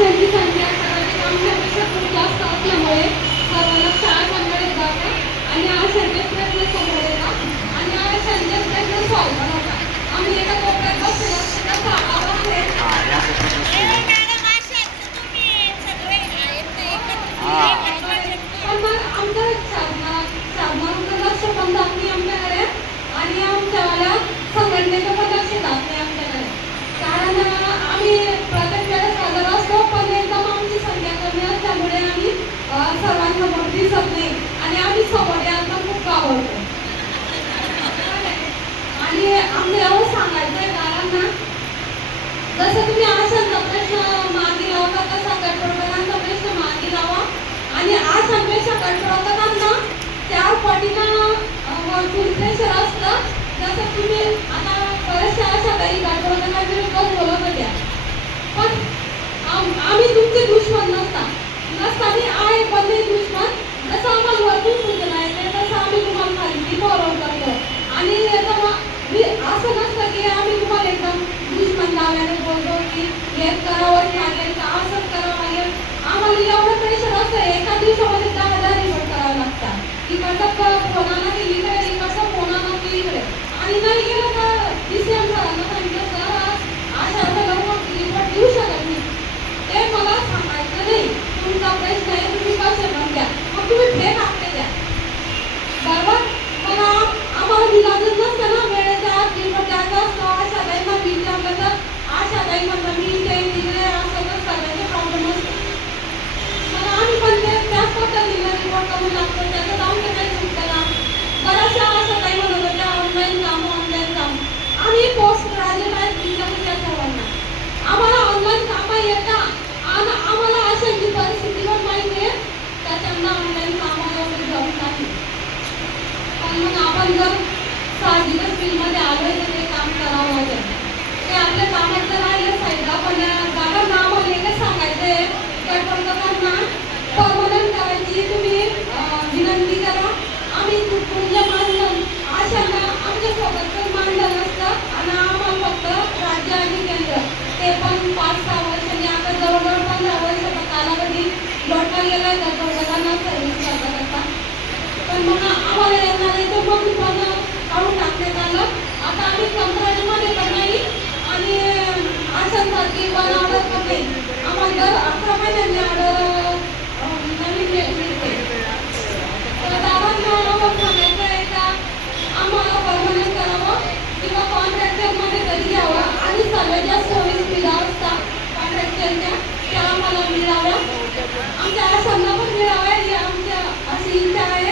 在第三天 ना? जसं तुम्ही आशांचा प्रश्न मागे लावता तसा कंट्रोल प्रश्न मागे लावा? आणि आशांपेक्षा ना त्या पटीनं प्रेशर असतं जसं तुम्ही आता बऱ्याचशा अशा काही गटवर्धनाविरुद्ध बोलत होत्या. पण आम्ही तुमचे दुश्मन नसता. नसता मी आहे पण नाही दुश्मन. जसं आम्हाला वरतून सूचना येते तसं आम्ही तुम्हाला खाली फॉलो करतो आणि एकदम मी असं नसतं की आम्ही तुम्हाला एकदम दुश्मन लावल्याने बोलतो की हे करावंच लागेल का असंच करावं लागेल एवढं प्रेशर असतं एका दिवसामध्ये दहा हज़ार रिपोर्ट करावं लागतात. की मतलब की इकडे इकडचं फोनानं की इकडे आणि नाही गेलं का डीसीएम सरांना सांगितलं सर अशा असं लवकर रिपोर्ट देऊ शकत नाही ते मला सांगायचं नाही तुमचा प्रश्न आहे तुम्ही कसे पण द्या मग तुम्ही फेक आकडे द्या बरोबर मग आम- आम्हाला विलाजच नसतं ना वेळेचा आत रिपोर्ट द्यायचा असतो अशा ताईंना विचारलं तर अशा ताई म्हणतात मी इथे तिकडे असं तर सगळ्यांचे प्रॉब्लेम असतो मग आम्ही पण ते त्याच पद्धतीने रिपोर्ट करून लागतो त्याचं आमचं काही चुकतं ना बऱ्याचशा असं काही म्हणत होत्या ऑनलाईन काम ऑनलाईन काम आम्ही पोस्ट ग्रॅज्युएट आहेत तुमच्या त्या सर्वांना आम्हाला ऑनलाईन कामं येतात आणि आम्हाला अशांची परिस्थिती पण माहिती आहे त्याच्यामुळे ऑनलाईन कामं एवढी जमत नाही पण मग आपण जर साहजिकच फील्डमध्ये आलोय तर ते काम करावं लागेल ते आपल्या कामात जर राहिलं साईडला पण दादांना आम्हाला एकच सांगायचं आहे गटवर्धकांना परमनंट करायची. तुम्ही विनंती करा. आम्ही तुमच्या तुमच्या आम्हाला अकरा महिन्यांनी आलं नवीन आम्हाला ऑफर म्हणायचं आहे का आम्हाला परमनंट करावं किंवा कॉन्ट्रॅक्टरमध्ये तरी त्या आम्हाला आमच्या आसामला पण मिळाव्या. आमच्या अशी इच्छा आहे.